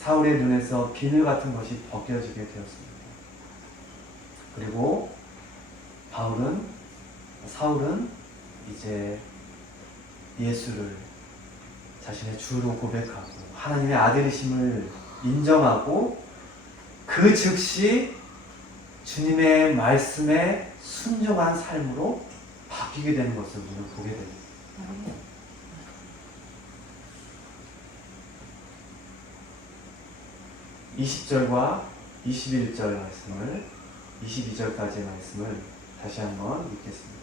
사울의 눈에서 비늘 같은 것이 벗겨지게 되었습니다. 그리고 사울은 이제 예수를 자신의 주로 고백하고 하나님의 아들이심을 인정하고 그 즉시 주님의 말씀에 순종한 삶으로 바뀌게 되는 것을 우리는 보게 됩니다. 20절과 21절 말씀을 22절까지의 말씀을 다시 한번 읽겠습니다.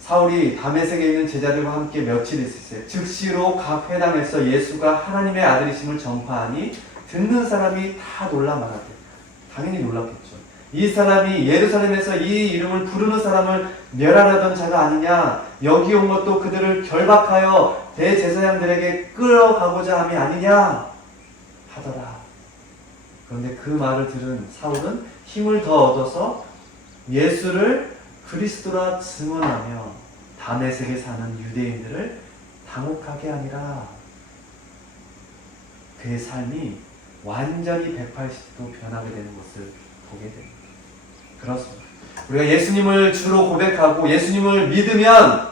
사울이 다메섹에 있는 제자들과 함께 며칠 있었어요. 즉시로 각 회당에서 예수가 하나님의 아들이심을 전파하니 듣는 사람이 다 놀라 말하되, 당연히 놀랐겠죠. 이 사람이 예루살렘에서 이 이름을 부르는 사람을 멸하려던 자가 아니냐, 여기 온 것도 그들을 결박하여 대제사장들에게 끌어가고자 함이 아니냐 하더라. 그런데 그 말을 들은 사울은 힘을 더 얻어서 예수를 그리스도라 증언하며 다메섹에 사는 유대인들을 당혹하게 하니라. 그의 삶이 완전히 180도 변하게 되는 것을 보게 됩니다. 그렇습니다. 우리가 예수님을 주로 고백하고 예수님을 믿으면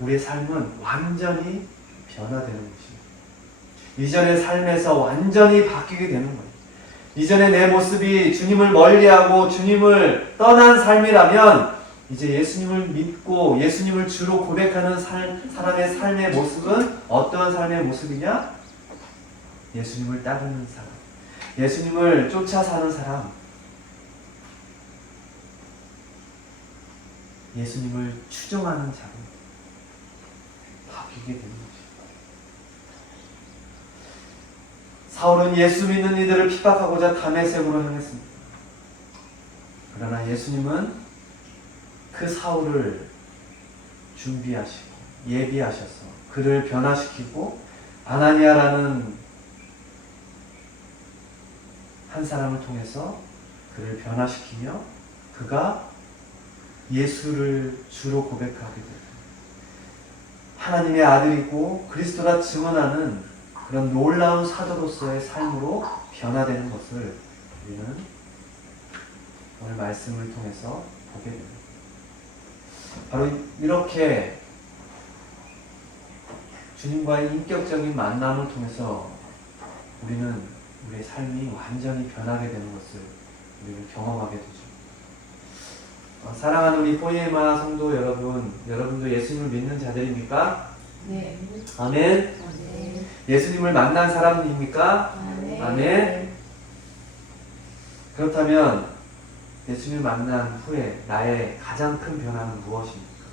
우리의 삶은 완전히 변화되는 것입니다. 이전의 삶에서 완전히 바뀌게 되는 거예요. 이전에 내 모습이 주님을 멀리하고 주님을 떠난 삶이라면 이제 예수님을 믿고 예수님을 주로 고백하는 사람의 삶의 모습은 어떠한 삶의 모습이냐? 예수님을 따르는 사람, 예수님을 쫓아 사는 사람, 예수님을 추종하는 자로 바뀌게 되는 거죠. 사울은 예수 믿는 이들을 핍박하고자 다메섹으로 향했습니다. 그러나 예수님은 그 사울을 준비하시고 예비하셔서 그를 변화시키고 아나니아라는 한 사람을 통해서 그를 변화시키며 그가 예수를 주로 고백하게 되고 하나님의 아들이고 그리스도라 증언하는 그런 놀라운 사도로서의 삶으로 변화되는 것을 우리는 오늘 말씀을 통해서 보게 됩니다. 바로 이렇게 주님과의 인격적인 만남을 통해서 우리는 우리의 삶이 완전히 변하게 되는 것을 우리는 경험하게 되죠. 사랑하는 우리 포이에마 성도 여러분, 여러분도 예수님을 믿는 자들입니까? 네. 아멘. 예수님을 만난 사람입니까? 아멘. 그렇다면 예수님을 만난 후에 나의 가장 큰 변화는 무엇입니까?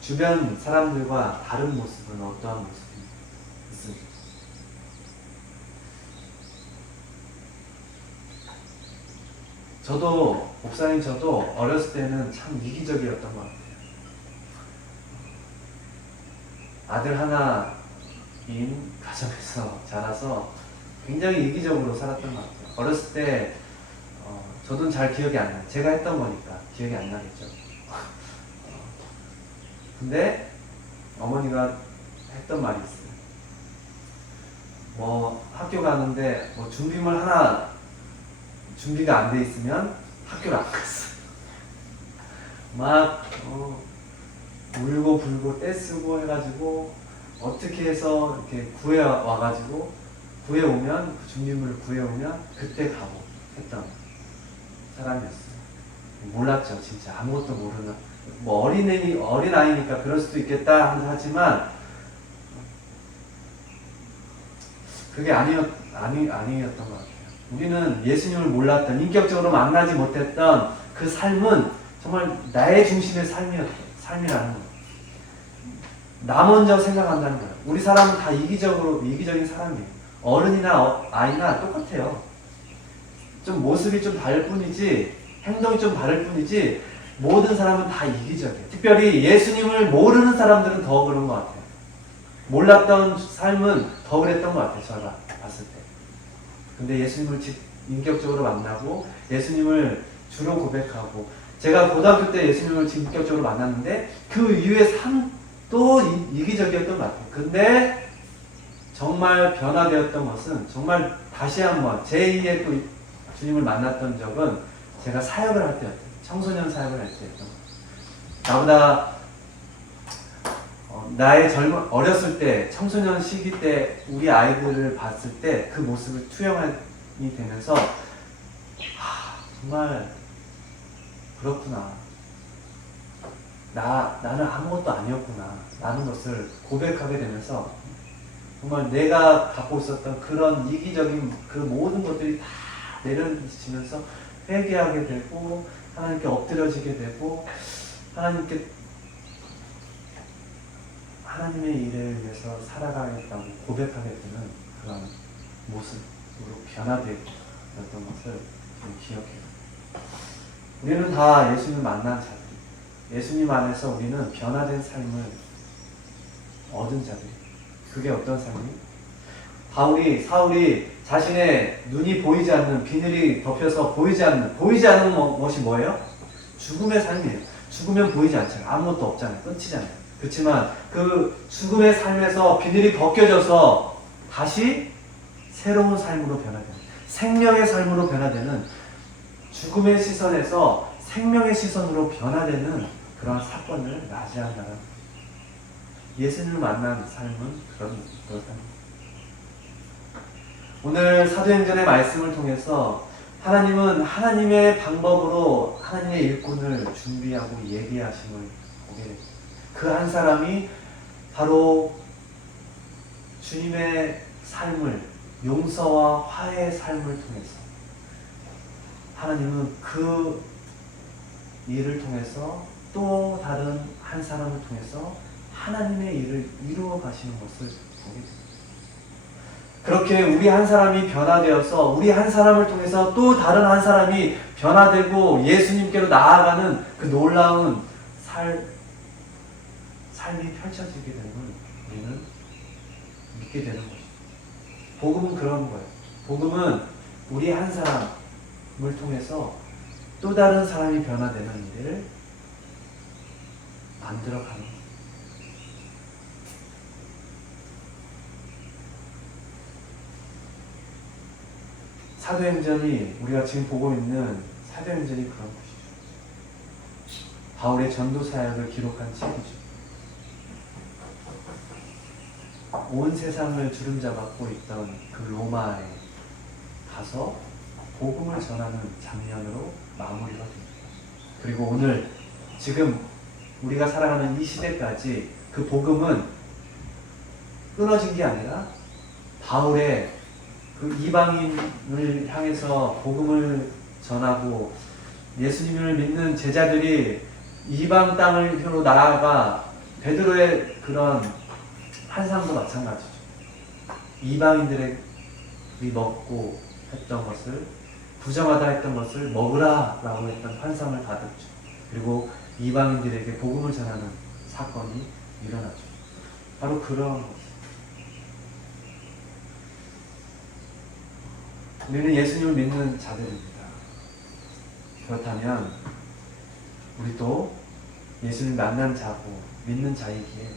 주변 사람들과 다른 모습은 어떠한 모습이 있습니까? 저도 어렸을 때는 참 이기적이었던 것 같아요. 아들 하나인 가정에서 자라서 굉장히 이기적으로 살았던 것 같아요. 어렸을 때 저도 잘 기억이 안 나요. 제가 했던 거니까 기억이 안 나겠죠. 근데 어머니가 했던 말이 있어요. 학교 가는데 준비물 하나 준비가 안 돼 있으면 학교를 안 갔어요. 막 울고 불고 떼쓰고 해가지고 어떻게 해서 이렇게 구해와가지고 구해오면 그 준비물을 구해오면 그때 가고 했던 사람이었어요. 몰랐죠. 진짜 아무것도 모르는 뭐 어린아이니까 그럴 수도 있겠다 하지만 그게 아니었던 것 같아요. 우리는 예수님을 몰랐던, 인격적으로 만나지 못했던 그 삶은 정말 나의 중심의 삶이라는 거예요. 나 먼저 생각한다는 거예요. 우리 사람은 다 이기적인 사람이에요. 어른이나 아이나 똑같아요. 좀 모습이 좀 다를 뿐이지, 행동이 좀 다를 뿐이지, 모든 사람은 다 이기적이에요. 특별히 예수님을 모르는 사람들은 더 그런 것 같아요. 몰랐던 삶은 더 그랬던 것 같아요. 제가 봤을 때. 근데 예수님을 인격적으로 만나고 예수님을 주로 고백하고, 제가 고등학교 때 예수님을 인격적으로 만났는데 그 이후의 삶도 이기적이었던 것 같아요. 근데 정말 변화되었던 것은, 정말 다시 한번 제2의 또 주님을 만났던 적은 제가 사역을 할 때였어요. 청소년 사역을 할 때였던 거예요. 나보다 나의 어렸을 때, 청소년 시기 때 우리 아이들을 봤을 때 그 모습을 투영이 되면서 정말 그렇구나. 나는 아무것도 아니었구나. 라는 것을 고백하게 되면서 정말 내가 갖고 있었던 그런 이기적인 그 모든 것들이 다 내려지면서 회개하게 되고, 하나님께 엎드려지게 되고, 하나님의 일을 위해서 살아가겠다고 고백하게 되는 그런 모습으로 변화되었던 것을 기억해요. 우리는 다 예수님을 만난 자들, 예수님 안에서 우리는 변화된 삶을 얻은 자들이에요. 그게 어떤 삶이에요? 사울이 자신의 눈이 보이지 않는, 비늘이 덮여서 보이지 않는 것이 뭐예요? 죽음의 삶이에요. 죽으면 보이지 않잖아요. 아무것도 없잖아요. 끊치잖아요. 그렇지만 그 죽음의 삶에서 비늘이 벗겨져서 다시 새로운 삶으로 변화되는, 생명의 삶으로 변화되는, 죽음의 시선에서 생명의 시선으로 변화되는 그런 사건을 맞이한다는, 예수님을 만난 삶은 그런 삶입니다. 오늘 사도행전의 말씀을 통해서 하나님은 하나님의 방법으로 하나님의 일꾼을 준비하고 예비하심을 보게 됩니다. 그 한 사람이 바로 주님의 삶을, 용서와 화해의 삶을 통해서, 하나님은 그 일을 통해서 또 다른 한 사람을 통해서 하나님의 일을 이루어 가시는 것을 보게 됩니다. 그렇게 우리 한 사람이 변화되어서 우리 한 사람을 통해서 또 다른 한 사람이 변화되고 예수님께로 나아가는 그 놀라운 삶이 펼쳐지게 되는 걸 우리는 믿게 되는 것입니다. 복음은 그런 거예요. 복음은 우리 한 사람을 통해서 또 다른 사람이 변화되는 일을 만들어가는 거예요. 사도행전이, 우리가 지금 보고 있는 사도행전이 그런 것이죠. 바울의 전도 사역을 기록한 책이죠. 온 세상을 주름잡고 있던 그 로마에 가서 복음을 전하는 장면으로 마무리가 됩니다. 그리고 오늘 지금 우리가 살아가는 이 시대까지 그 복음은 끊어진 게 아니라 바울의 그 이방인을 향해서 복음을 전하고 예수님을 믿는 제자들이 이방 땅으로 나아가, 베드로의 그런 환상도 마찬가지죠. 이방인들이 먹고 했던 것을, 부정하다 했던 것을 먹으라 라고 했던 환상을 받았죠. 그리고 이방인들에게 복음을 전하는 사건이 일어나죠. 바로 그런 것. 우리는 예수님을 믿는 자들입니다. 그렇다면 우리도 예수님을 만난 자고 믿는 자이기에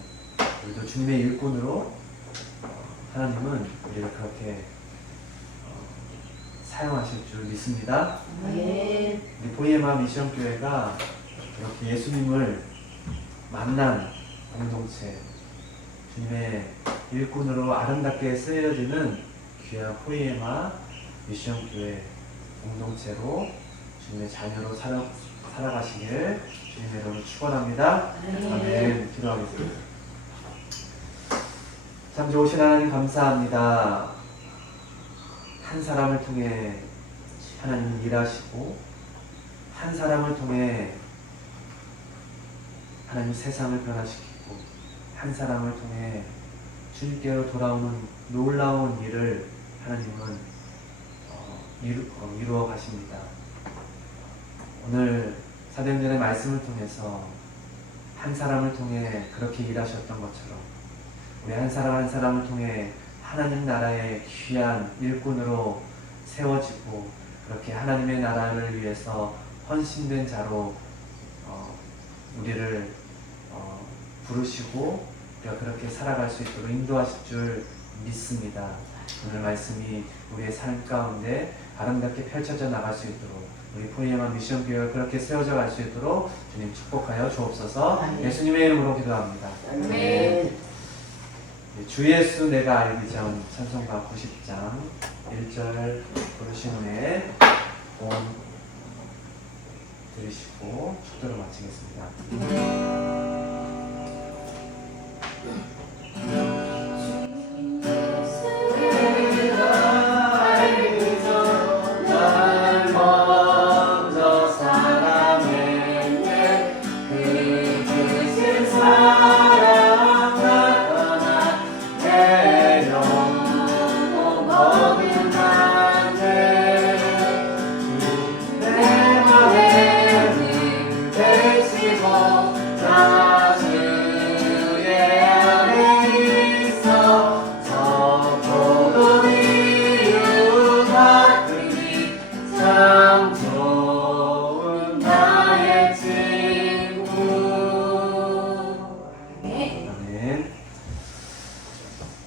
우리도 주님의 일꾼으로 하나님은 우리를 그렇게 사용하실 줄 믿습니다. 네. 우리 포이에마 미션교회가 이렇게 예수님을 만난 공동체, 주님의 일꾼으로 아름답게 쓰여지는 귀한 포이에마 미션교회 공동체로 주님의 자녀로 살아가시길 주님의 이름으로 축원합니다. 아멘. 기도하겠습니다. 참 좋으신 하나님 감사합니다. 한 사람을 통해 하나님이 일하시고 한 사람을 통해 하나님 세상을 변화시키고 한 사람을 통해 주님께로 돌아오는 놀라운 일을 하나님은 이루어 가십니다. 오늘 사도행전의 말씀을 통해서 한 사람을 통해 그렇게 일하셨던 것처럼 우리 한 사람 한 사람을 통해 하나님 나라의 귀한 일꾼으로 세워지고 그렇게 하나님의 나라를 위해서 헌신된 자로 우리를 부르시고 우리가 그렇게 살아갈 수 있도록 인도하실 줄 믿습니다. 오늘 말씀이 우리의 삶 가운데 아름답게 펼쳐져 나갈 수 있도록 우리 포이에마 미션 교회가 그렇게 세워져 갈 수 있도록 주님 축복하여 주옵소서. 예수님의 이름으로 기도합니다. 아멘. 주 예수 내가 알기 전 찬송가 90장 1절 부르신 후에 온 들으시고 축도를 마치겠습니다.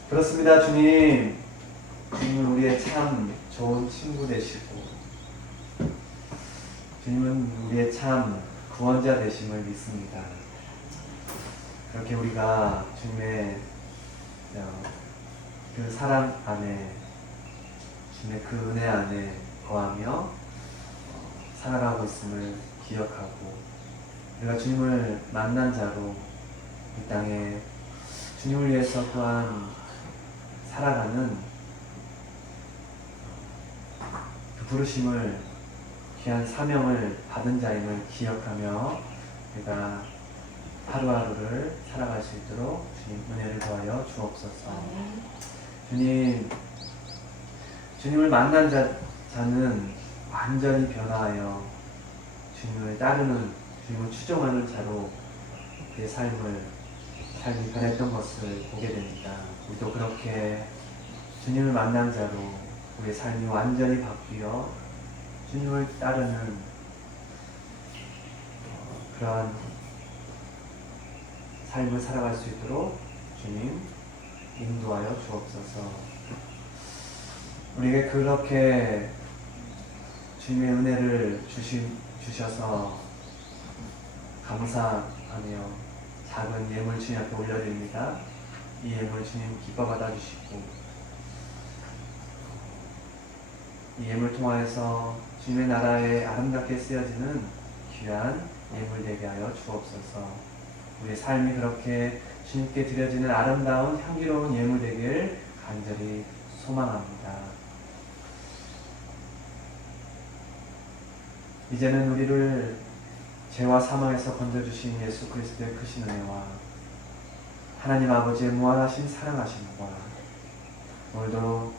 그렇습니다. 주님은 우리의 참 좋은 친구 되시고 주님은 우리의 참 구원자 되심을 믿습니다. 그렇게 우리가 주님의 그 사랑 안에 주님의 그 은혜 안에 거하며 살아가고 있음을 기억하고 우리가 주님을 만난 자로 이 땅에 주님을 위해서 또한 살아가는 그 부르심을 귀한 사명을 받은 자임을 기억하며 우리가 하루하루를 살아갈 수 있도록 주님 은혜를 더하여 주옵소서. 주님을 만난 자는 완전히 변화하여 주님을 따르는 주님을 추종하는 자로 그의 삶이 변했던 것을 보게 됩니다. 우리도 그렇게 주님을 만난 자로 우리의 삶이 완전히 바뀌어 주님을 따르는 그러한 삶을 살아갈 수 있도록 주님 인도하여 주옵소서. 우리에게 그렇게 주님의 은혜를 주셔서 감사하며 작은 예물 주님 앞에 올려드립니다. 이 예물 주님 기뻐 받아주시고 이 예물 통하여서 주님의 나라에 아름답게 쓰여지는 귀한 예물 되게 하여 주옵소서. 우리의 삶이 그렇게 주님께 드려지는 아름다운 향기로운 예물 되길 간절히 소망합니다. 이제는 우리를 죄와 사망에서 건져주신 예수 그리스도의 크신 은혜와 하나님 아버지의 무한하신 사랑하심과 오늘도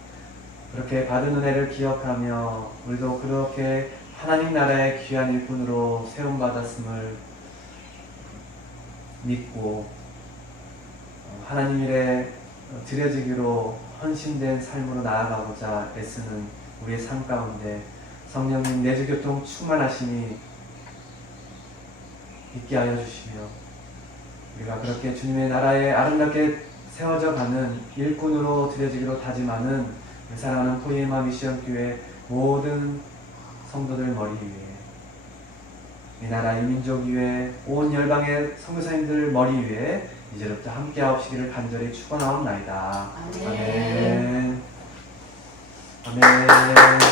그렇게 받은 은혜를 기억하며 우리도 그렇게 하나님 나라의 귀한 일꾼으로 세움받았음을 믿고 하나님 일에 드려지기로 헌신된 삶으로 나아가고자 애쓰는 우리의 삶 가운데 성령님 내주교통 충만하심이 있게 하여 주시며 우리가 그렇게 주님의 나라에 아름답게 세워져 가는 일꾼으로 드려지기로 다짐하는 사랑하는 포이에마 미션 교회 모든 성도들 머리 위에 이 나라 이 민족 위에 온 열방의 선교사님들 머리 위에 이제부터 함께 하옵시기를 간절히 축원하옵나이다. 아멘. 아멘.